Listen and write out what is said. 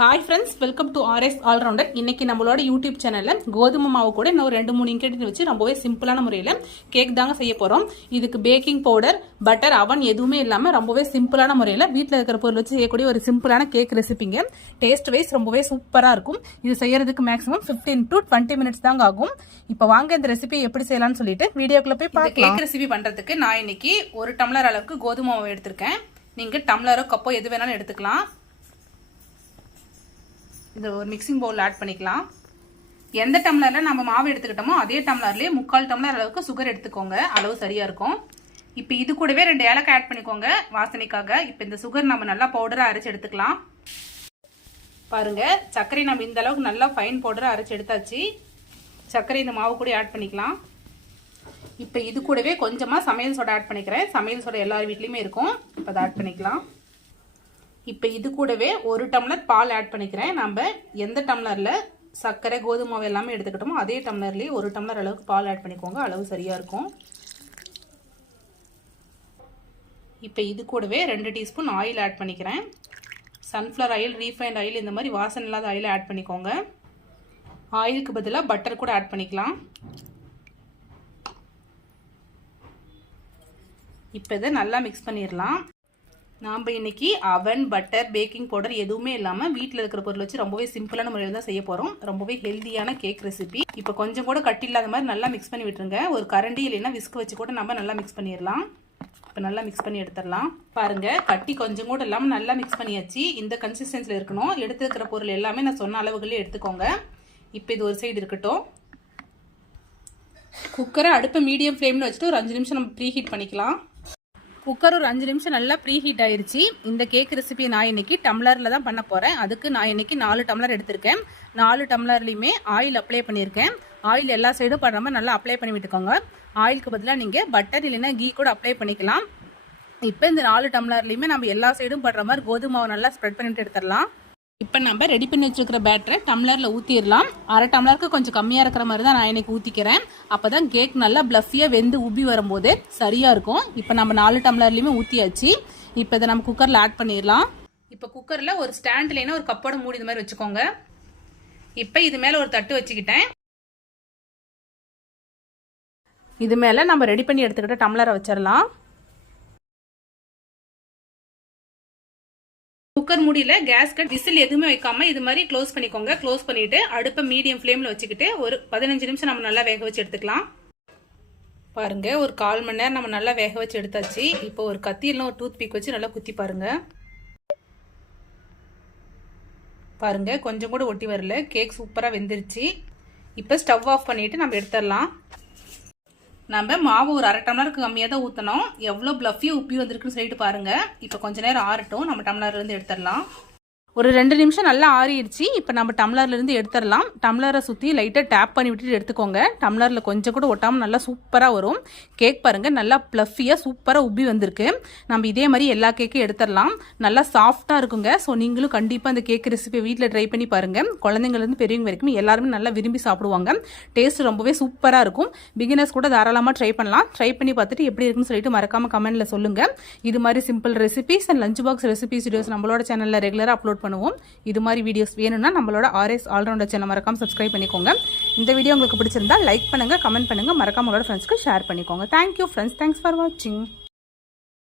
Hi friends, welcome to RS all rounder. இன்னைக்கு நம்மளோட YouTube சேனலில் கோதுமை மாவு கூட இன்னும் 2-3 இன்கிரிடியன்ட் வச்சு ரொம்பவே சிம்பிளான முறையில் கேக் தாங்க செய்ய போகிறோம். இதுக்கு பேக்கிங் பவுடர், பட்டர், அவன் எதுவுமே இல்லாமல் ரொம்பவே சிம்பிளான முறையில் வீட்டில் இருக்கிற பொருள் வச்சு செய்யக்கூடிய ஒரு சிம்பிளான கேக் ரெசிபிங்க. டேஸ்ட் வைஸ் ரொம்பவே சூப்பராக இருக்கும். இது செய்யறதுக்கு மேக்ஸிமம் 15 to 20 மினிட்ஸ் தாங்க ஆகும். இப்போ வாங்க இந்த ரெசிபி எப்படி செய்யலாம்னு சொல்லிட்டு வீடியோக்குள்ள போய் பார்க்கலாம். கேக் ரெசிபி பண்ணுறதுக்கு நான் இன்னைக்கு 1 டம்ளர் அளவுக்கு கோதுமை மாவு எடுத்திருக்கேன். நீங்கள் டம்ளரோ கப்போ எது வேணாலும் எடுத்துக்கலாம். இது ஒரு மிக்சிங் பவுல் ஆட் பண்ணிக்கலாம். எந்த டம்ளரில் நம்ம மாவு எடுத்துக்கிட்டோமோ அதே டம்ளர்லேயே 3/4 டம்ளர் அளவுக்கு சுகர் எடுத்துக்கோங்க. அளவு சரியாக இருக்கும். இப்போ இது கூடவே 2 ஏலக்காய் ஆட் பண்ணிக்கோங்க வாசனைக்காக. இப்போ இந்த சுகர் நம்ம நல்லா பவுடராக அரைச்சி எடுத்துக்கலாம். பாருங்க, சர்க்கரை நம்ம இந்த அளவுக்கு நல்லா ஃபைன் பவுடராக அரைச்சி எடுத்தாச்சு. சர்க்கரை இந்த மாவு கூட ஆட் பண்ணிக்கலாம். இப்போ இது கூடவே கொஞ்சமாக சமையல் சோடா ஆட் பண்ணிக்கிறேன். சமையல் சோடா எல்லார் வீட்லேயுமே இருக்கும். இப்போ அதை ஆட் பண்ணிக்கலாம். இப்போ இது கூடவே 1 டம்ளர் பால் ஆட் பண்ணிக்கிறேன். நம்ம எந்த டம்ளரில் சர்க்கரை கோதுமை மாவு எல்லாமே எடுத்துக்கிட்டோமோ அதே டம்ளர்லேயே 1 டம்ளர் அளவுக்கு பால் ஆட் பண்ணிக்கோங்க. அளவு சரியாக இருக்கும். இப்போ இது கூடவே 2 டீஸ்பூன் ஆயில் ஆட் பண்ணிக்கிறேன். சன்ஃப்ளவர் ஆயில், ரீஃபைண்ட் ஆயில், இந்த மாதிரி வாசனை இல்லாத ஆயிலை ஆட் பண்ணிக்கோங்க. ஆயிலுக்கு பதிலாக பட்டர் கூட ஆட் பண்ணிக்கலாம். இப்போ இதை நல்லா மிக்ஸ் பண்ணிடலாம். நாம் இன்னைக்கு அவன், பட்டர், பேக்கிங் பவுடர் எதுவுமே இல்லாமல் வீட்டில் இருக்கிற பொருள் வச்சு ரொம்பவே சிம்பிளான முறையில் தான் செய்ய போகிறோம். ரொம்பவே ஹெல்த்தியான கேக் ரெசிபி. இப்போ கொஞ்சம் கூட கட்டி இல்லாத மாதிரி நல்லா மிக்ஸ் பண்ணி விட்டுருங்க. ஒரு கரண்டி இல்லைன்னா விஸ்க் வச்சு கூட நம்ம நல்லா மிக்ஸ் பண்ணிடலாம். இப்போ நல்லா மிக்ஸ் பண்ணி எடுத்துடலாம். பாருங்க, கட்டி கொஞ்சம் கூட இல்லாமல் நல்லா மிக்ஸ் பண்ணியாச்சு. இந்த கன்சிஸ்டன்சியில் இருக்கணும். எடுத்துக்கிற பொருள் எல்லாமே நான் சொன்ன அளவுகளே எடுத்துக்கோங்க. இப்போ இது ஒரு சைடு இருக்கட்டும். குக்கரை அடுப்பை மீடியம் ஃப்ளேம்னு வச்சுட்டு ஒரு 5 நிமிஷம் நம்ம ப்ரீ ஹீட் பண்ணிக்கலாம். குக்கர் ஒரு 5 நிமிஷம் நல்லா ப்ரீ ஹீட் ஆயிடுச்சு. இந்த கேக் ரெசிபி நான் இன்னைக்கு டம்ளரில் தான் பண்ண போகிறேன். அதுக்கு நான் இன்னைக்கு 4 டம்ளர் எடுத்திருக்கேன். 4 டம்ளர்லையுமே ஆயில் அப்ளை பண்ணியிருக்கேன். ஆயில் எல்லா சைடும் படுற மாதிரி நல்லா அப்ளை பண்ணி விட்டுக்கோங்க. ஆயிலுக்கு பதிலாக நீங்கள் பட்டர் இல்லைன்னா கீ கூட அப்ளை பண்ணிக்கலாம். இப்போ இந்த 4 டம்ளர்லையுமே நம்ம எல்லா சைடும் படுற மாதிரி கோதுமை மாவு நல்லா ஸ்ப்ரெட் பண்ணிட்டு எடுத்துடலாம். இப்போ நம்ம ரெடி பண்ணி வச்சுருக்கிற பேட்டரை டம்ளரில் ஊற்றிடலாம். 1/2 டம்ளருக்கு கொஞ்சம் கம்மியாக இருக்கிற மாதிரி தான் நான் இன்னைக்கு ஊற்றிக்கிறேன். அப்போ தான் கேக் நல்லா ப்ளஃபியாக வெந்து உப்பி வரும்போது சரியாக இருக்கும். இப்போ நம்ம 4 டம்ளர்லையுமே ஊற்றியாச்சு. இப்போ இதை நம்ம குக்கரில் ஆட் பண்ணிடலாம். இப்போ குக்கரில் ஒரு ஸ்டாண்ட் இல்லைன்னா ஒரு கப்போட மூடி இது மாதிரி வச்சுக்கோங்க. இப்போ இது மேலே ஒரு தட்டு வச்சுக்கிட்டேன். இது மேலே நம்ம ரெடி பண்ணி எடுத்துக்கிட்ட டம்ளரை வச்சிடலாம். குக்கர் மூடியில கேஸ் கட் விசில் எதுவுமே வைக்காம இது மாதிரி க்ளோஸ் பண்ணிக்கோங்க. க்ளோஸ் பண்ணிட்டு அடுப்பை மீடியம் ஃப்ளேம்ல வச்சுக்கிட்டு ஒரு 15 நிமிஷம் நம்ம நல்லா வேக வச்சு எடுத்துக்கலாம். பாருங்க, ஒரு 1/4 மணி நேரம் நம்ம நல்லா வேக வச்சு எடுத்தாச்சு. இப்போ ஒரு கத்தி இல்லைன்னா ஒரு டூத் பிக் வச்சு நல்லா குத்தி பாருங்க. பாருங்க, கொஞ்சம் கூட ஒட்டி வரல. கேக் சூப்பரா வெந்துருச்சு. இப்போ ஸ்டவ் ஆஃப் பண்ணிட்டு நம்ம எடுத்துடலாம். நம்ம மாவு ஒரு 1/2 டம்ளருக்கு கம்மியாக தான் ஊற்றணும். எவ்வளோ ப்ளஃபியாக உப்பி வந்திருக்குன்னு சொல்லிட்டு பாருங்க. இப்போ கொஞ்ச நேரம் ஆறட்டும். நம்ம டம்ளர்லேருந்து எடுத்துடலாம். ஒரு 2 நிமிஷம் நல்லா ஆறிடுச்சு. இப்போ நம்ம டம்ளர்லேருந்து எடுத்துடலாம். டம்ளரை சுற்றி லைட்டாக டேப் பண்ணி விட்டுட்டு எடுத்துக்கோங்க. டம்ளரில் கொஞ்சம் கூட ஒட்டாமல் நல்லா சூப்பராக வரும். கேக் பாருங்கள், நல்லா ப்ளஃபியாக சூப்பராக உப்பி வந்திருக்கு. நம்ம இதே மாதிரி எல்லா கேக்கும் எடுத்துடலாம். நல்லா சாஃப்டாக இருக்குங்க. ஸோ நீங்களும் கண்டிப்பாக அந்த கேக் ரெசிபியை வீட்டில் ட்ரை பண்ணி பாருங்கள். குழந்தைங்கலேருந்து பெரியவங்க வரைக்கும் எல்லாருமே நல்லா விரும்பி சாப்பிடுவாங்க. டேஸ்ட் ரொம்பவே சூப்பராக இருக்கும். பிகினர்ஸ் கூட தாராளமாக ட்ரை பண்ணலாம். ட்ரை பண்ணி பார்த்துட்டு எப்படி இருக்குன்னு சொல்லிட்டு மறக்காமல் கமெண்ட்டில் சொல்லுங்கள். இது மாதிரி simple recipes and lunch box recipes videos நம்மளோட சேனலில் ரெகுலராக அப்லோட் பண்ணுவோம். இது மாதிரி வீடியோஸ் வேணும்னா நம்மளோட RS ஆல்ரவுண்டர் சேனல் மறக்காம சப்ஸ்கிரைப் பண்ணிக்கோங்க. இந்த வீடியோ உங்களுக்கு பிடிச்சிருந்தா லைக் பண்ணுங்க, கமெண்ட் பண்ணுங்க, மறக்காம உங்களோட ஃப்ரெண்ட்ஸ்க்கு ஷேர் பண்ணிக்கோங்க. தேங்க்யூ ஃப்ரெண்ட்ஸ், தேங்க்ஸ் ஃபார் வாட்சிங்.